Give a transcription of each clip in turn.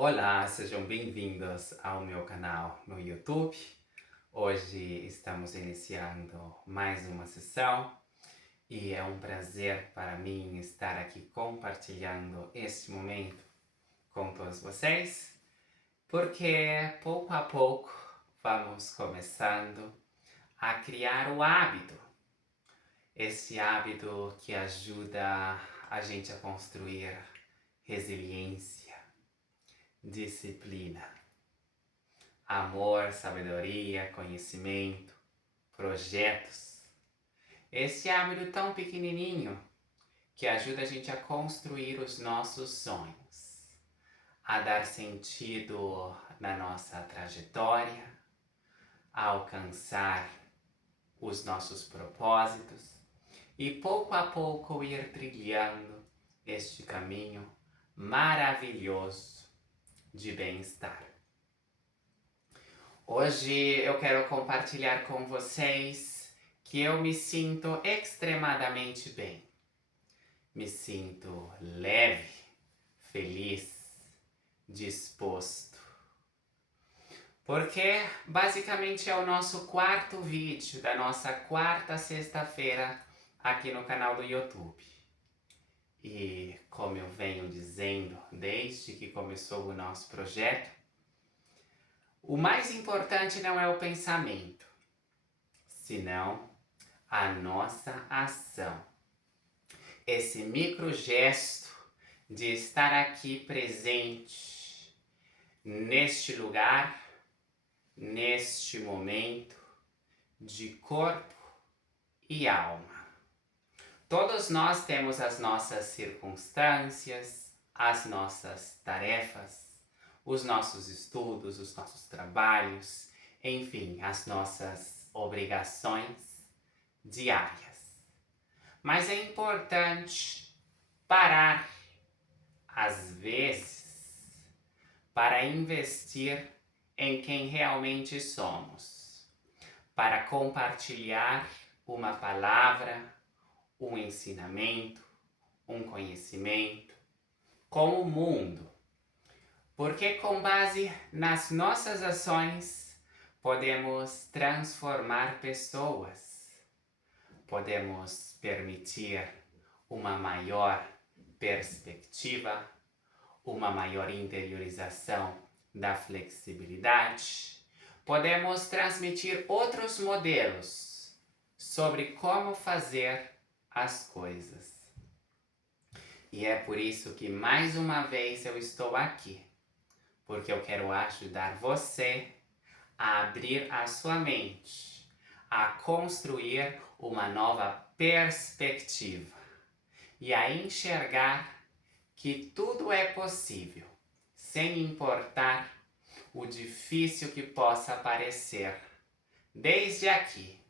Olá, sejam bem-vindos ao meu canal no YouTube. Hoje estamos iniciando mais uma sessão e é um prazer para mim estar aqui compartilhando este momento com todos vocês, porque pouco a pouco vamos começando a criar o hábito. Esse hábito que ajuda a gente a construir resiliência, disciplina, amor, sabedoria, conhecimento, projetos. Esse hábito tão pequenininho que ajuda a gente a construir os nossos sonhos, a dar sentido na nossa trajetória, a alcançar os nossos propósitos e pouco a pouco ir trilhando este caminho maravilhoso de bem-estar. Hoje eu quero compartilhar com vocês que eu me sinto extremamente bem. Me sinto leve, feliz, disposto. Porque basicamente é o nosso quarto vídeo da nossa quarta sexta-feira aqui no canal do YouTube. E como eu venho dizendo desde que começou o nosso projeto, o mais importante não é o pensamento, senão a nossa ação. Esse micro gesto de estar aqui presente, neste lugar, neste momento, de corpo e alma. Todos nós temos as nossas circunstâncias, as nossas tarefas, os nossos estudos, os nossos trabalhos, enfim, as nossas obrigações diárias. Mas é importante parar, às vezes, para investir em quem realmente somos, para compartilhar uma palavra, um ensinamento, um conhecimento com o mundo. Porque com base nas nossas ações, podemos transformar pessoas, podemos permitir uma maior perspectiva, uma maior interiorização da flexibilidade, podemos transmitir outros modelos sobre como fazer as coisas. E é por isso que mais uma vez eu estou aqui, porque eu quero ajudar você a abrir a sua mente, a construir uma nova perspectiva e a enxergar que tudo é possível, sem importar o difícil que possa parecer, desde aqui,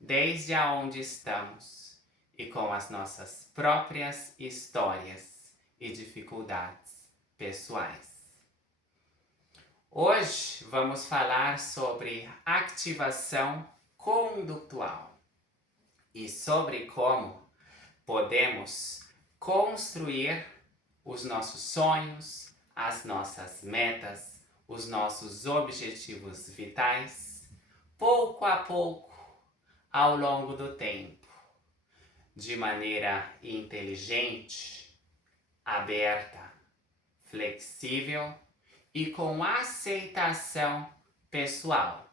desde aonde estamos e com as nossas próprias histórias e dificuldades pessoais. Hoje vamos falar sobre ativação condutual e sobre como podemos construir os nossos sonhos, as nossas metas, os nossos objetivos vitais, pouco a pouco, ao longo do tempo, de maneira inteligente, aberta, flexível e com aceitação pessoal,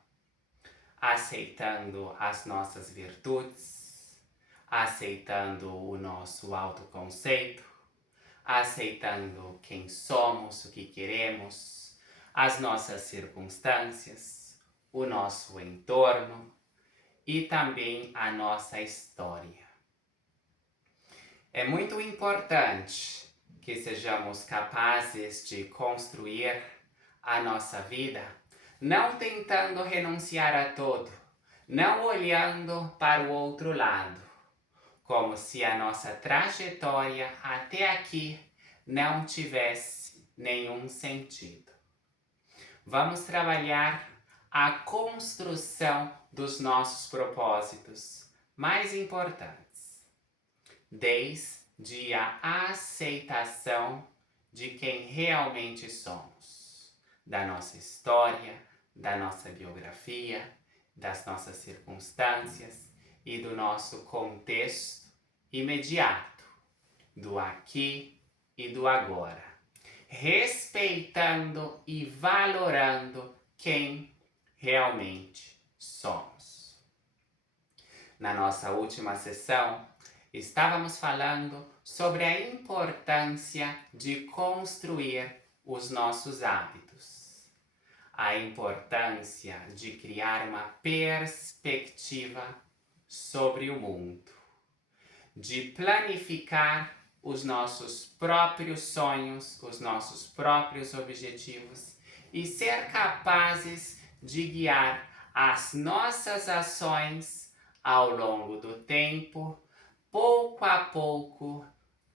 aceitando as nossas virtudes, aceitando o nosso autoconceito, aceitando quem somos, o que queremos, as nossas circunstâncias, o nosso entorno e também a nossa história. É muito importante que sejamos capazes de construir a nossa vida, não tentando renunciar a tudo, não olhando para o outro lado, como se a nossa trajetória até aqui não tivesse nenhum sentido. Vamos trabalhar a construção dos nossos propósitos mais importantes, desde a aceitação de quem realmente somos. da nossa história, da nossa biografia, das nossas circunstâncias e do nosso contexto imediato, do aqui e do agora, respeitando e valorando quem realmente somos. Na nossa última sessão, estávamos falando sobre a importância de construir os nossos hábitos, a importância de criar uma perspectiva sobre o mundo, de planificar os nossos próprios sonhos, os nossos próprios objetivos e ser capazes de guiar as nossas ações ao longo do tempo, pouco a pouco,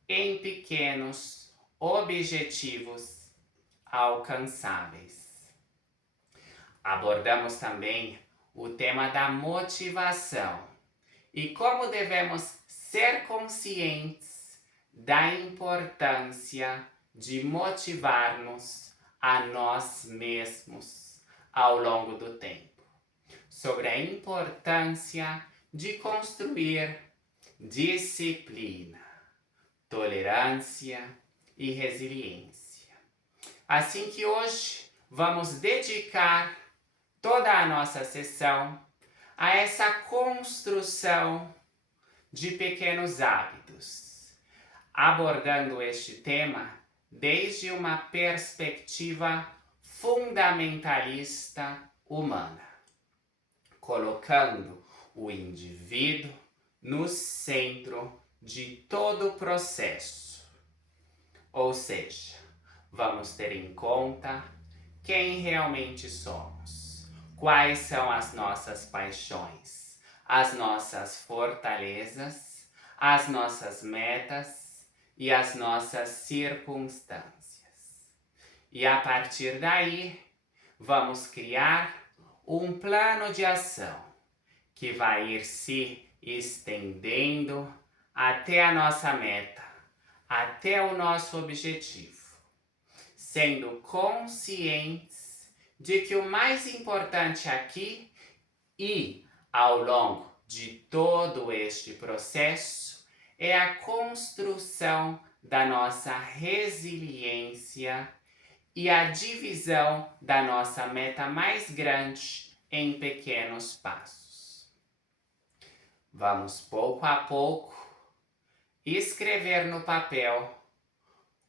em pequenos objetivos alcançáveis. Abordamos também o tema da motivação e como devemos ser conscientes da importância de motivar-nos a nós mesmos ao longo do tempo, sobre a importância de construir disciplina, tolerância e resiliência. Assim que hoje vamos dedicar toda a nossa sessão a essa construção de pequenos hábitos, abordando este tema desde uma perspectiva fundamentalista humana, colocando o indivíduo no centro de todo o processo. Ou seja, vamos ter em conta quem realmente somos, quais são as nossas paixões, as nossas fortalezas, as nossas metas e as nossas circunstâncias. E a partir daí, vamos criar um plano de ação que vai ir se estendendo até a nossa meta, até o nosso objetivo, sendo conscientes de que o mais importante aqui e ao longo de todo este processo é a construção da nossa resiliência e a divisão da nossa meta mais grande em pequenos passos. Vamos pouco a pouco escrever no papel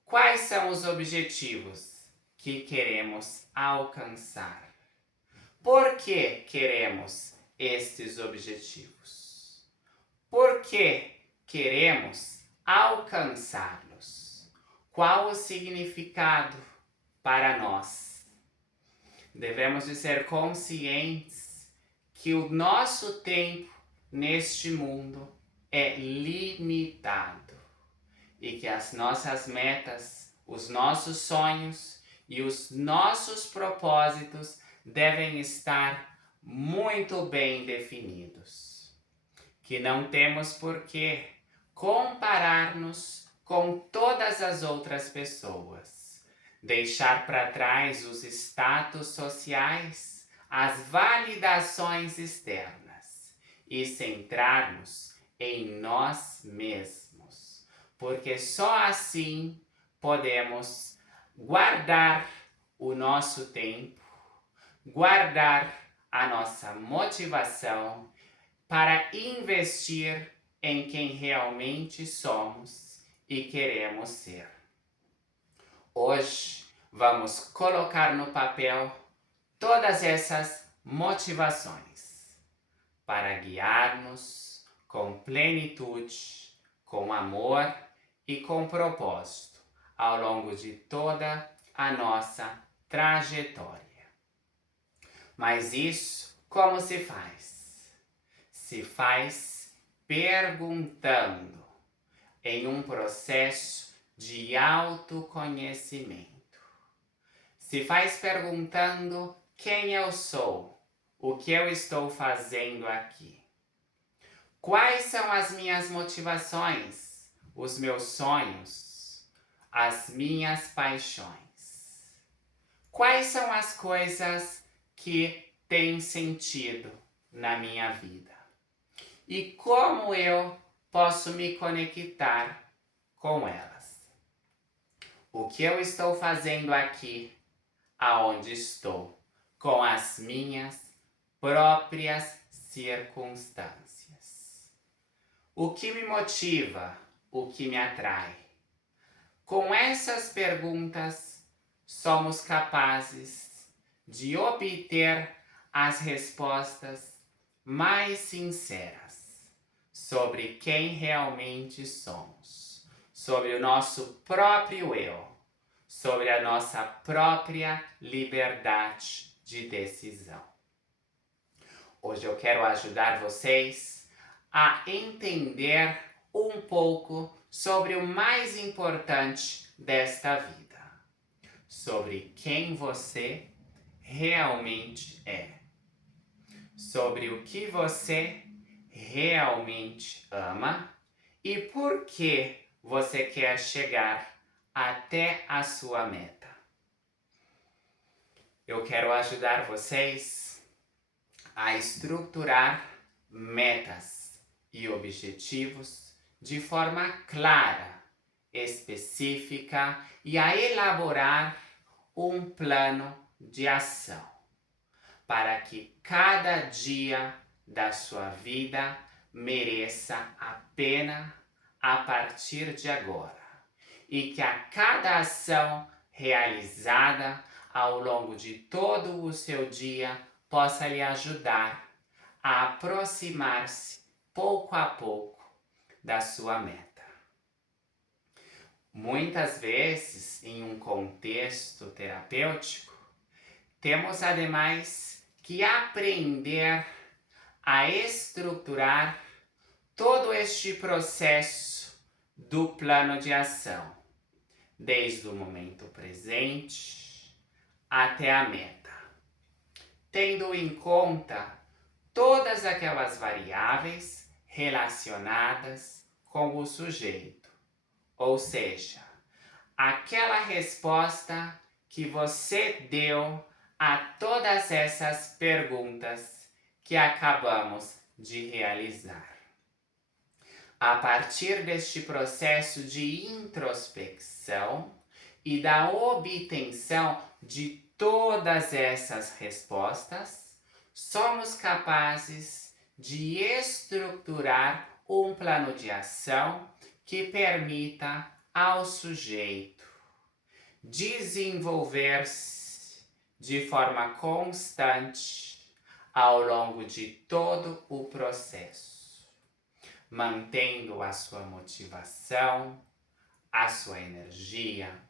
quais são os objetivos que queremos alcançar. Por que queremos estes objetivos? Por que queremos alcançá-los? Qual o significado para nós? Devemos de ser conscientes que o nosso tempo neste mundo é limitado e que as nossas metas, os nossos sonhos e os nossos propósitos devem estar muito bem definidos. Que não temos por que comparar-nos com todas as outras pessoas, deixar para trás os status sociais, as validações externas e centrar-nos em nós mesmos, porque só assim podemos guardar o nosso tempo, guardar a nossa motivação para investir em quem realmente somos e queremos ser. Hoje vamos colocar no papel todas essas motivações para guiar-nos com plenitude, com amor e com propósito ao longo de toda a nossa trajetória. Mas isso como se faz? Se faz perguntando, em um processo de autoconhecimento. Se faz perguntando quem eu sou, o que eu estou fazendo aqui. Quais são as minhas motivações, os meus sonhos, as minhas paixões? quais são as coisas que têm sentido na minha vida e como eu posso me conectar com elas. O que eu estou fazendo aqui, aonde estou, com as minhas próprias circunstâncias. O que me motiva, o que me atrai. Com essas perguntas, somos capazes de obter as respostas mais sinceras sobre quem realmente somos, sobre o nosso próprio eu, sobre a nossa própria liberdade de decisão. Hoje eu quero ajudar vocês a entender um pouco sobre o mais importante desta vida, sobre quem você realmente é, sobre o que você realmente ama e por que você quer chegar até a sua meta. Eu quero ajudar vocês a estruturar metas e objetivos de forma clara, específica e a elaborar um plano de ação para que cada dia da sua vida mereça a pena a partir de agora e que a cada ação realizada ao longo de todo o seu dia possa lhe ajudar a aproximar-se pouco a pouco da sua meta. Muitas vezes, em um contexto terapêutico, temos ademais que aprender a estruturar todo este processo do plano de ação, desde o momento presente até a meta, tendo em conta todas aquelas variáveis relacionadas com o sujeito, ou seja, aquela resposta que você deu a todas essas perguntas que acabamos de realizar. A partir deste processo de introspecção e da obtenção de todas essas respostas, somos capazes de estruturar um plano de ação que permita ao sujeito desenvolver-se de forma constante ao longo de todo o processo, mantendo a sua motivação, a sua energia,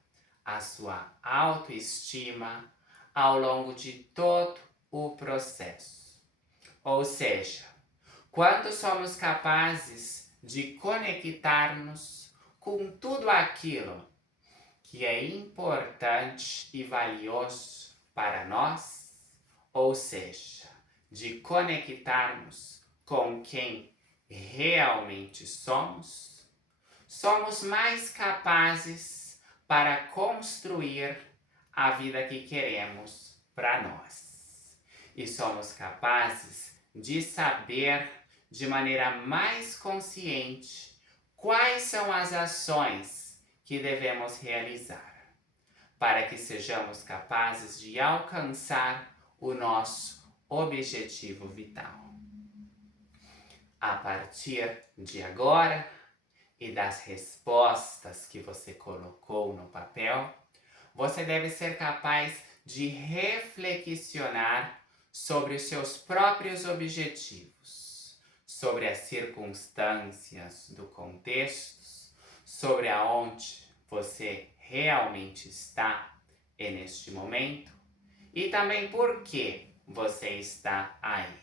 a sua autoestima ao longo de todo o processo. Ou seja, quando somos capazes de conectar-nos com tudo aquilo que é importante e valioso para nós, ou seja, de conectarmos com quem realmente somos, somos mais capazes para construir a vida que queremos para nós. E somos capazes de saber de maneira mais consciente quais são as ações que devemos realizar, para que sejamos capazes de alcançar o nosso objetivo vital. A partir de agora e das respostas que você colocou no papel, você deve ser capaz de reflexionar sobre os seus próprios objetivos, sobre as circunstâncias do contexto, sobre aonde você realmente está neste momento e também por que você está aí.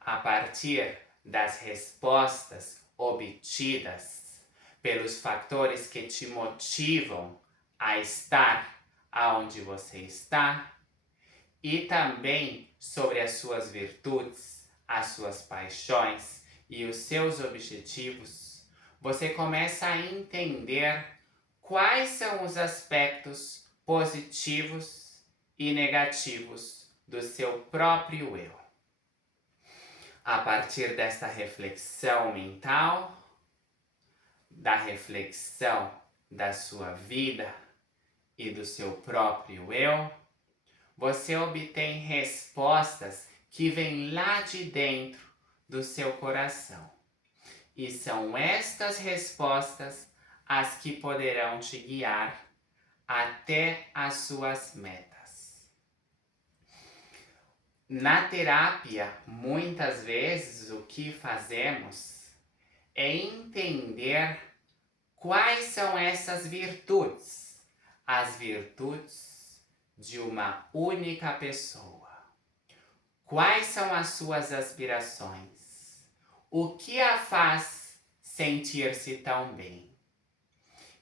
A partir das respostas obtidas pelos fatores que te motivam a estar aonde você está e também sobre as suas virtudes, as suas paixões e os seus objetivos, você começa a entender quais são os aspectos positivos e negativos do seu próprio eu. A partir desta reflexão mental, da reflexão da sua vida e do seu próprio eu, você obtém respostas que vêm lá de dentro do seu coração. E são estas respostas as que poderão te guiar até as suas metas. Na terapia, muitas vezes o que fazemos é entender quais são essas virtudes, as virtudes de uma única pessoa. Quais são as suas aspirações? O que a faz sentir-se tão bem?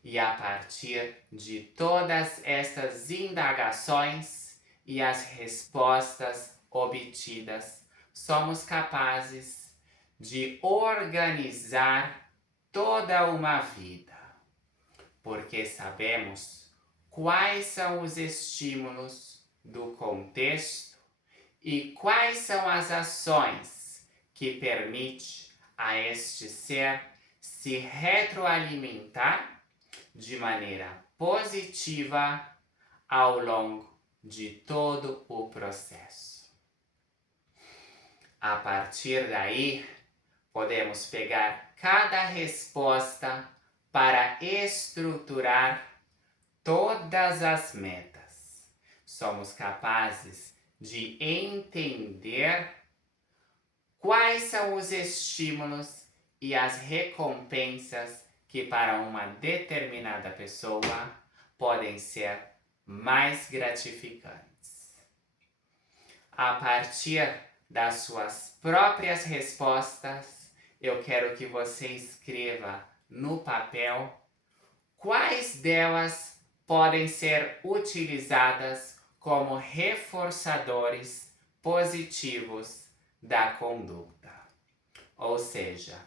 E a partir de todas estas indagações e as respostas obtidas, somos capazes de organizar toda uma vida, porque sabemos quais são os estímulos do contexto e quais são as ações que permitem a este ser se retroalimentar de maneira positiva ao longo de todo o processo. A partir daí, podemos pegar cada resposta para estruturar todas as metas. Somos capazes de entender quais são os estímulos e as recompensas que para uma determinada pessoa podem ser mais gratificantes. A partir das suas próprias respostas, eu quero que você escreva no papel quais delas podem ser utilizadas como reforçadores positivos da conduta. Ou seja,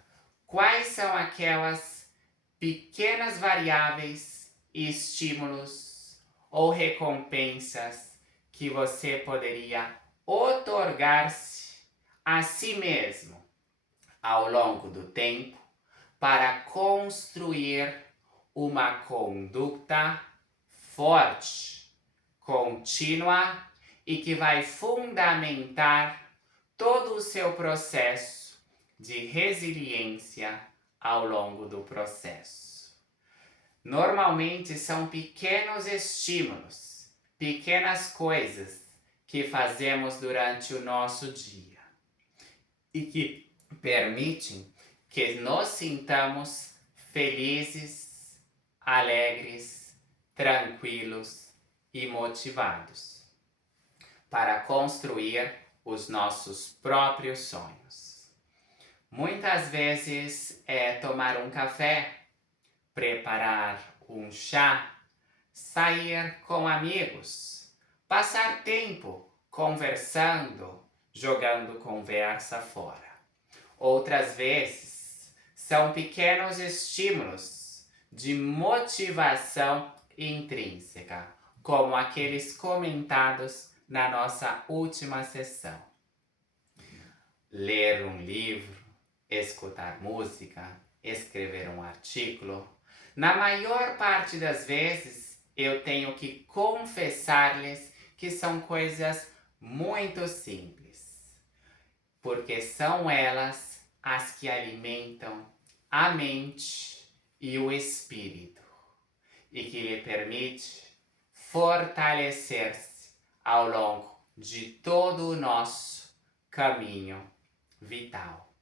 quais são aquelas pequenas variáveis, estímulos ou recompensas que você poderia otorgar-se a si mesmo ao longo do tempo para construir uma conduta forte, contínua e que vai fundamentar todo o seu processo de resiliência ao longo do processo. Normalmente são pequenos estímulos, pequenas coisas que fazemos durante o nosso dia e que permitem que nos sintamos felizes, alegres, tranquilos e motivados para construir os nossos próprios sonhos. Muitas vezes é tomar um café, preparar um chá, sair com amigos, passar tempo conversando, jogando conversa fora. Outras vezes são pequenos estímulos de motivação intrínseca, como aqueles comentados na nossa última sessão. Ler um livro, escutar música, escrever um artigo. Na maior parte das vezes, eu tenho que confessar-lhes que são coisas muito simples, porque são elas as que alimentam a mente e o espírito e que lhe permite fortalecer-se ao longo de todo o nosso caminho vital.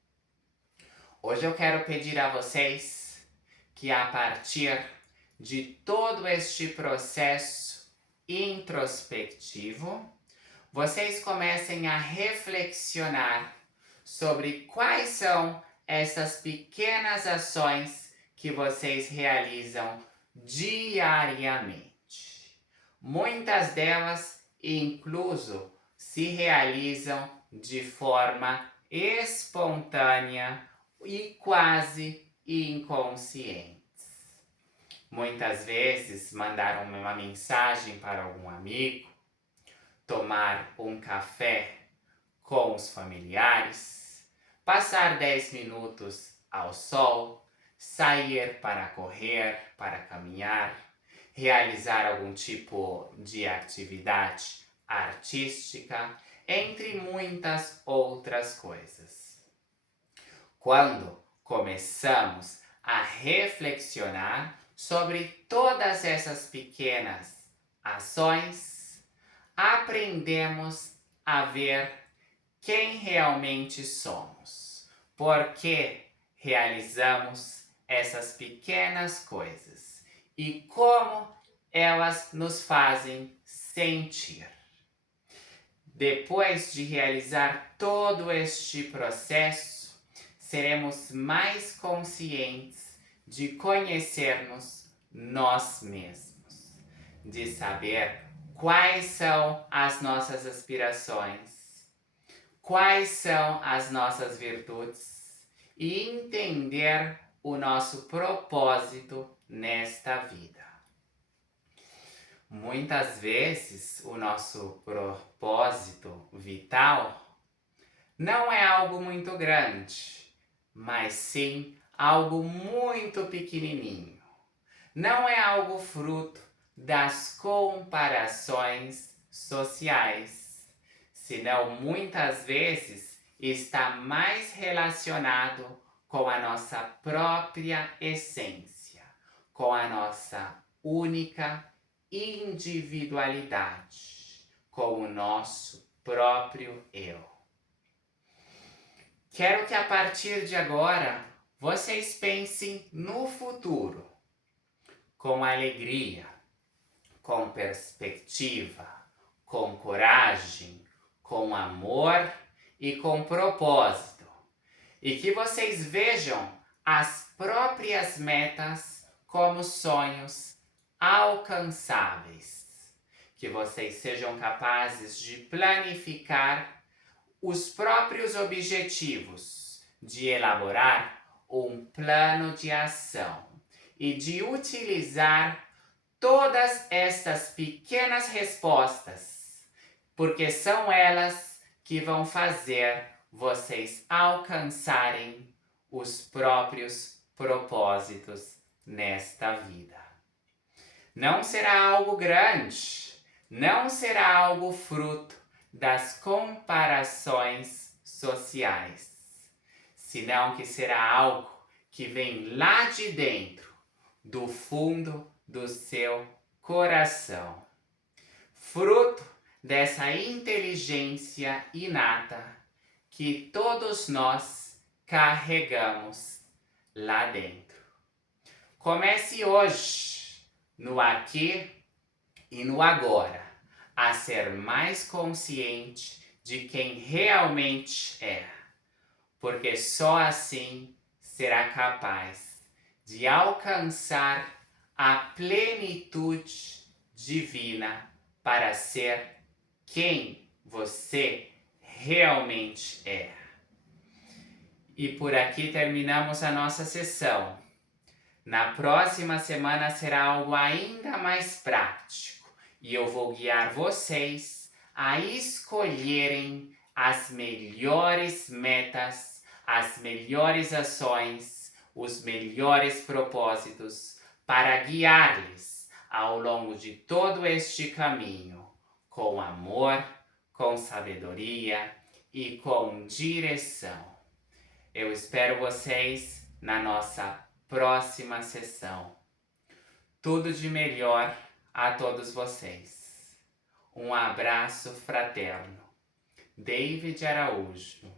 Hoje eu quero pedir a vocês que a partir de todo este processo introspectivo, vocês comecem a reflexionar sobre quais são essas pequenas ações que vocês realizam diariamente. Muitas delas, incluso, se realizam de forma espontânea e quase inconscientes. Muitas vezes mandar uma mensagem para algum amigo, tomar um café com os familiares, passar 10 minutos ao sol, sair para correr, para caminhar, realizar algum tipo de atividade artística, entre muitas outras coisas. Quando começamos a reflexionar sobre todas essas pequenas ações, aprendemos a ver quem realmente somos, por que realizamos essas pequenas coisas e como elas nos fazem sentir. Depois de realizar todo este processo, seremos mais conscientes de conhecermos nós mesmos, de saber quais são as nossas aspirações, quais são as nossas virtudes e entender o nosso propósito nesta vida. Muitas vezes o nosso propósito vital não é algo muito grande, mas sim algo muito pequenininho. Não é algo fruto das comparações sociais, senão muitas vezes está mais relacionado com a nossa própria essência, com a nossa única individualidade, com o nosso próprio eu. Quero que a partir de agora vocês pensem no futuro, com alegria, com perspectiva, com coragem, com amor e com propósito. E que vocês vejam as próprias metas como sonhos alcançáveis. Que vocês sejam capazes de planificar os próprios objetivos, de elaborar um plano de ação e de utilizar todas estas pequenas respostas, porque são elas que vão fazer vocês alcançarem os próprios propósitos nesta vida. Não será algo grande, não será algo fruto das comparações sociais, senão que será algo que vem lá de dentro, do fundo do seu coração, fruto dessa inteligência inata que todos nós carregamos lá dentro. Comece hoje, no aqui e no agora, a ser mais consciente de quem realmente é, porque só assim será capaz de alcançar a plenitude divina para ser quem você realmente é. E por aqui terminamos a nossa sessão. Na próxima semana será algo ainda mais prático e eu vou guiar vocês a escolherem as melhores metas, as melhores ações, os melhores propósitos para guiar-lhes ao longo de todo este caminho, com amor, com sabedoria e com direção. Eu espero vocês na nossa próxima sessão. Tudo de melhor a todos vocês. Um abraço fraterno. David Araújo.